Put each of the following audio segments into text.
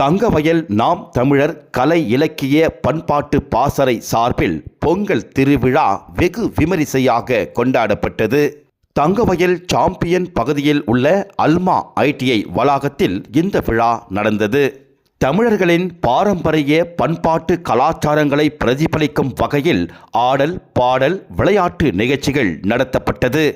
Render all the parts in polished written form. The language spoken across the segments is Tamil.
தங்கவயல் நாம் தமிழர் கலை இலக்கிய பண்பாட்டு பாசறை சார்பில் பொங்கல் திருவிழா வெகு விமரிசையாக கொண்டாடப்பட்டது. தங்கவயல் சாம்பியன் பகுதியில் உள்ள அல்மா ITI வளாகத்தில் இந்த விழா நடந்தது. தமிழர்களின் பாரம்பரிய பண்பாட்டு கலாச்சாரங்களை பிரதிபலிக்கும் வகையில் ஆடல், பாடல், விளையாட்டு நிகழ்ச்சிகள் நடத்தப்பட்டது.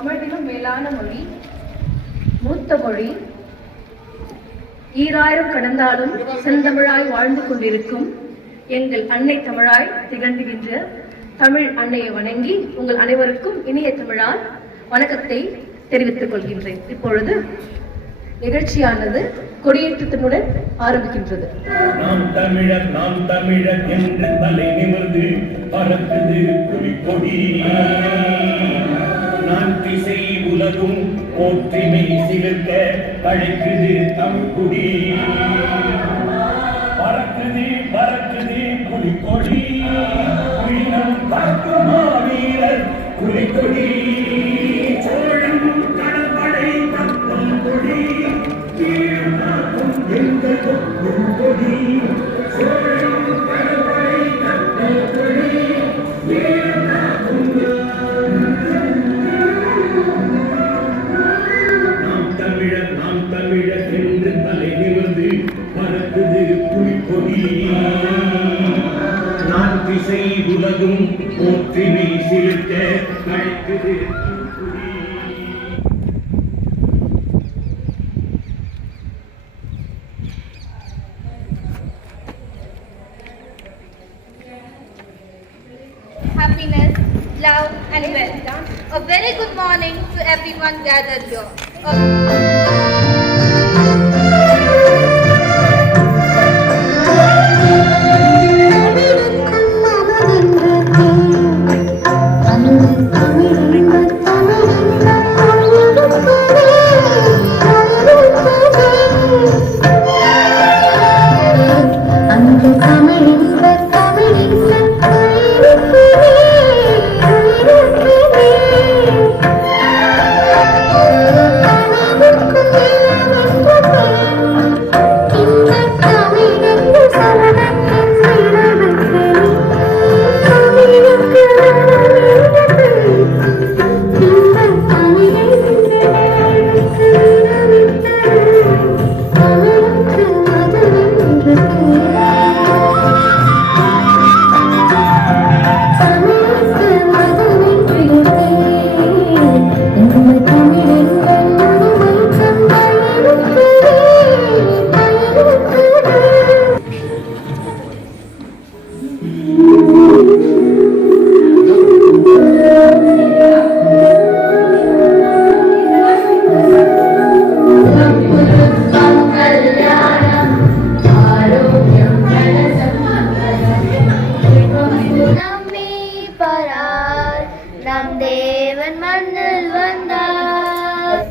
அமிழ்திலும் மேலான மொழி, மூத்த மொழி, ஈராயிரம் கடந்தாலும் செந்தமிழாய் வாழ்ந்து கொண்டிருக்கும் எங்கள் அன்னை தமிழாய் திகழ்கின்ற தமிழ் அன்னையை வணங்கி உங்கள் அனைவருக்கும் இனிய தமிழால் வணக்கத்தை தெரிவித்துக் கொள்கின்றேன். இப்பொழுது நிகழ்ச்சியானது கொடியேற்றத்தினுடன் ஆரம்பிக்கின்றது. நாம் தமிழர் என்று தலை நிமிர்ந்து பறக்குது புலிக்கொடி. நான் திசை உலகும் போற்றிமை சிலிர்க்க கழைக்குது தமிழ்குடி. பறக்குது புலிக்கொடி. வீரம் காக்கும் மாவீரர் புலிக்கொடி. சோழம் கடற்படை கப்பல் கொடி. கீழ் காக்கும் எங்கள் கொடி. சோழம் கடற்படை கப்பல் கொடி. வீரம் காக்கும் நாம் தமிழர் என்று தலை நிமிர்ந்து பறக்குது புலிக்கொடி. நான் திசை உலகும் போற்றிமை சிலிர்க்க கழைக்குது புலிக்கொடி. Happiness, love and wealth. A very good morning to everyone gathered here.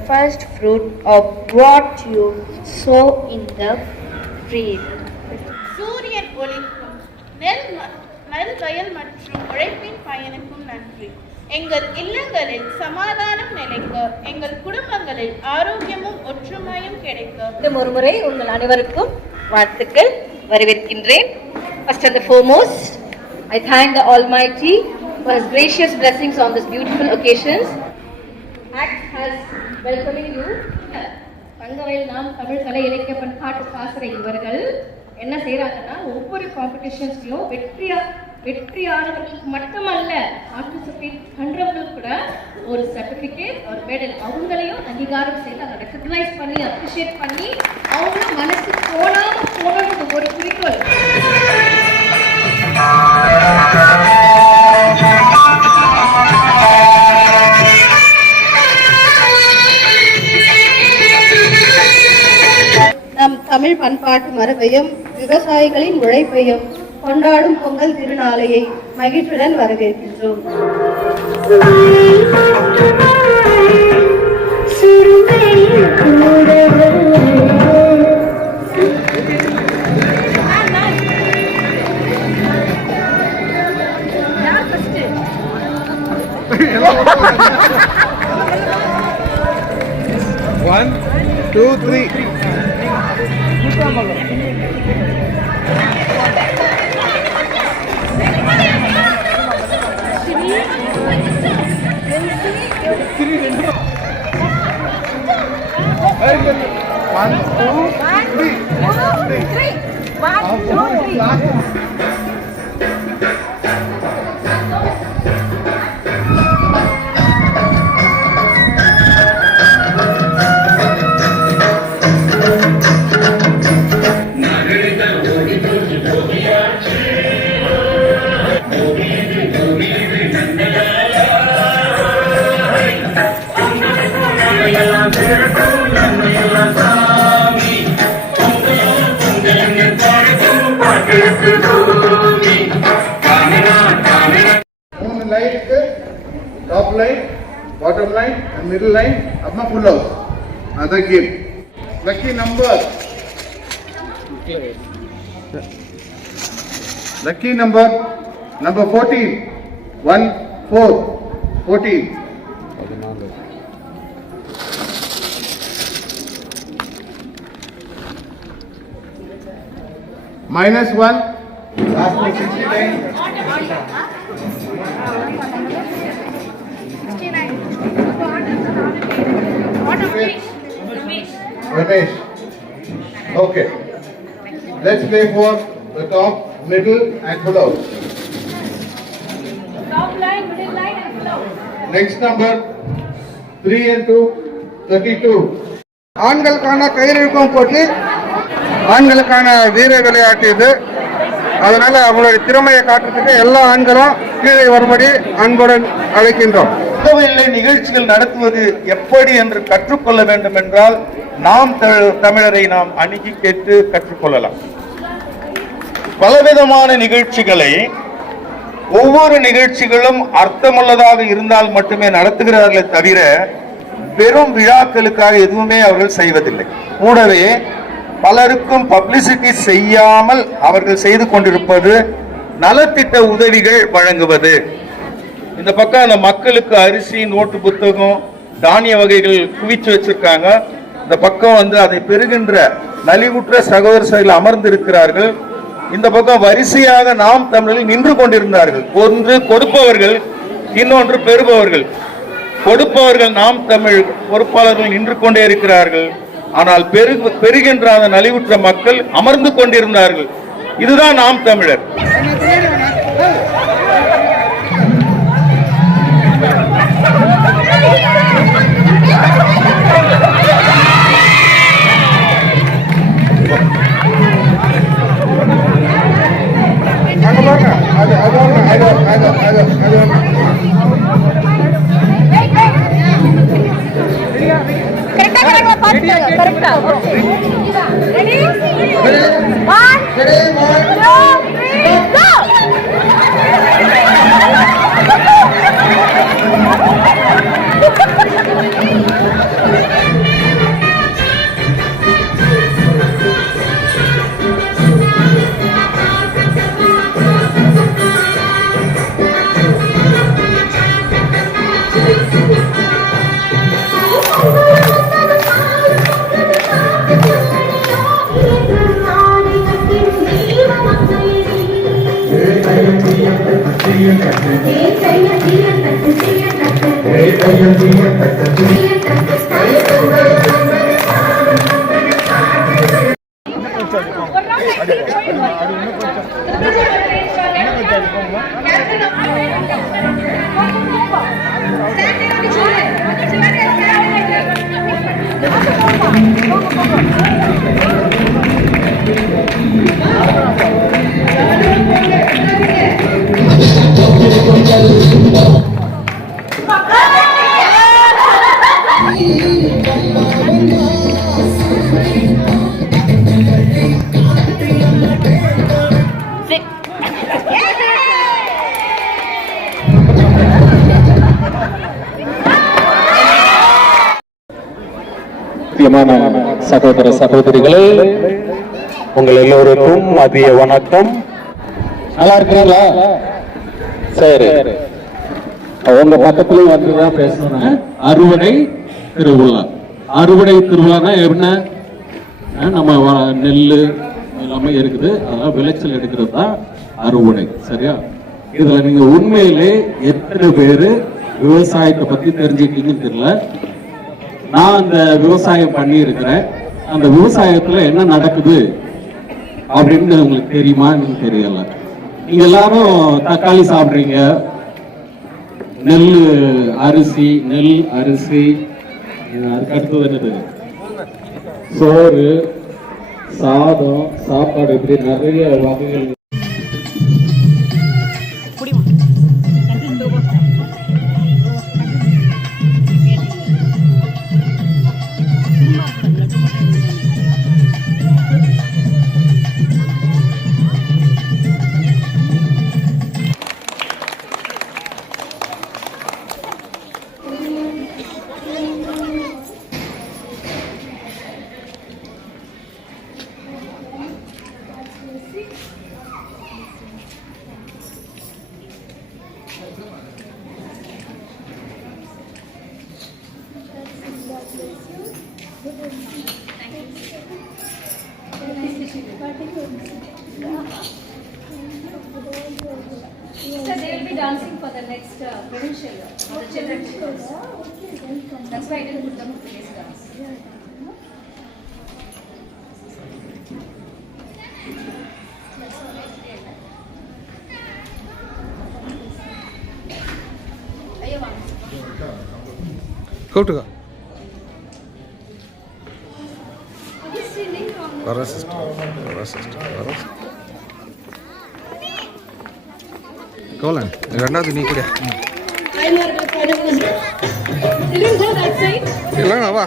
First fruit of what you sow in the field. சூரியன் ஒளிக்கும் நெல் வயல் மற்றும் உழைப்பின் பயனுக்கும் நன்றி. எங்கள் இல்லங்களில் சமாதானம் நிலைக்க, எங்கள் குடும்பங்களில் ஆரோக்கியமும் ஒற்றுமையும் கிடைக்க ஒருமுறை உங்கள் அனைவருக்கும் வாழ்த்துக்கள் வரவேற்கின்றேன். First and the foremost, I thank the Almighty for His gracious blessings on this beautiful occasions. Act has welcoming you. Thangavayal நாம் தமிழ் கலை இலக்கிய பண்பாட்டு பாசறை இவர்கள் என்ன செய்யறாங்கன்னா, ஒவ்வொரு காம்படிஷன்ஸ்லயும் வெற்றியாளர்களுக்கு மட்டுமல்ல, பார்ட்டிசிபேட் பண்றவங்களுக்கு கூட ஒரு சர்டிபிகேட் ஒரு மெடல் அவங்களையும் அங்கீகாரம் செய்து அதை ரெக்கக்னைஸ் பண்ணி அப்ரிஷியேட் பண்ணி அவங்களும் மனசு போகணும் ஒரு குறிக்கோள். நம் தமிழ் பண்பாட்டு மரபையும் விவசாயிகளின் உழைப்பையும் கொண்டாடும் பொங்கல் திருநாளையை மகிழ்ச்சியுடன் வரவேற்கின்றோம். One, two, three. Very good. One, two, three. Moon light, top line, bottom line, and middle line. Apna pull out. Another game. Lucky number. Lucky number 14. 1, 4, 14. Minus 1. Last 69. Ramesh. Okay. Let's play for the top, middle, and pull out. Top line, middle line, and below. Next number 3 and 2, 32. ஆண்களுக்கான கயிறிழுக்கும் போட்டி ஆண்களுக்கான வீர விளையாட்டு இது. அதனால அவங்களுடைய திறமையை காட்டுறதுக்கு எல்லா ஆண்களும் கீழே வரும்படி அன்புடன் அழைக்கின்றோம். புத்தகங்களை நிகழ்ச்சிகள் நடத்துவது எப்படி என்று கற்றுக்கொள்ள வேண்டும் என்றால் நாம் தமிழரை நாம் அணுகி கேட்டு கற்றுக்கொள்ளலாம். பலவிதமான நிகழ்ச்சிகளை ஒவ்வொரு நிகழ்ச்சிகளும் அர்த்தமுள்ளதாக இருந்தால் மட்டுமே நடத்துகிறார்களே தவிர வெறும் விழாக்களுக்காக எதுவுமே அவர்கள் செய்வதில்லை. கூடவே பலருக்கும் பப்ளிசிட்டி செய்யாமல் அவர்கள் செய்து கொண்டிருப்பது நலத்திட்ட உதவிகள் வழங்குவது. இந்த பக்கம் அந்த மக்களுக்கு அரிசி, நோட்டு புத்தகம், தானிய வகைகள் குவிச்சு வச்சிருக்காங்க. இந்த பக்கம் அதை பெறுகின்ற நலிவுற்ற சகோதரர்கள் அமர்ந்திருக்கிறார்கள். இந்த பக்கம் வரிசையாக நாம் தமிழில் நின்று கொண்டிருந்தார்கள். ஒன்று கொடுப்பவர்கள், இன்னொன்று பெறுபவர்கள். கொடுப்பவர்கள் நாம் தமிழ் பொறுப்பாளர்கள் நின்று கொண்டே இருக்கிறார்கள். ஆனால் பெறுகின்ற அந்த நலிவுற்ற மக்கள் அமர்ந்து கொண்டிருந்தார்கள். இதுதான் நாம் தமிழர். கரெக்டா. ரெடி? 1, 2, 3, go! முக்கியமான சகோதர சகோதரிகளே, உங்கள் எல்லோருக்கும் மதிய வணக்கம். நல்லா இருக்கிறீங்களா? சரி, உங்க பக்கத்துலயும் வந்துதான் பேசணும். அறுவடை திருவிழா. அறுவடை திருவிழானா என்ன? நம்ம நெல்லு எல்லாமே இருக்குது, அதெல்லாம் விளைச்சல் எடுக்கிறது தான் அறுவடை. சரியா? இதுல நீங்க உண்மையிலே எத்தனை பேரு விவசாயத்தை பத்தி தெரிஞ்சுக்கிட்டீங்கன்னு தெரியல. நான் அந்த விவசாயம் பண்ணி இருக்கிறேன். அந்த விவசாயத்துல என்ன நடக்குது அப்படின்னு உங்களுக்கு தெரியுமான்னு தெரியல. நீங்க எல்லாரும் தக்காளி சாப்பிடுறீங்க, நெல் அரிசி, அதுக்கு அடுத்தது என்னது? சோறு, சாதம், சாப்பாடு, இப்படி நிறைய வகைகள். So they will be dancing for the next provincial, the children's shows. That's why I didn't put them to today's dance. கூப்பிட்டுக்கோ. கோலன் ரெண்டாவது நீ கூட இல்லைண்ணா வா.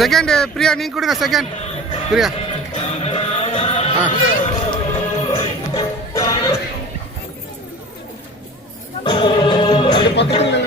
செகண்ட் பிரியா நீங்க கொடுங்க. செகண்ட் பிரியா. பக்கத்தில்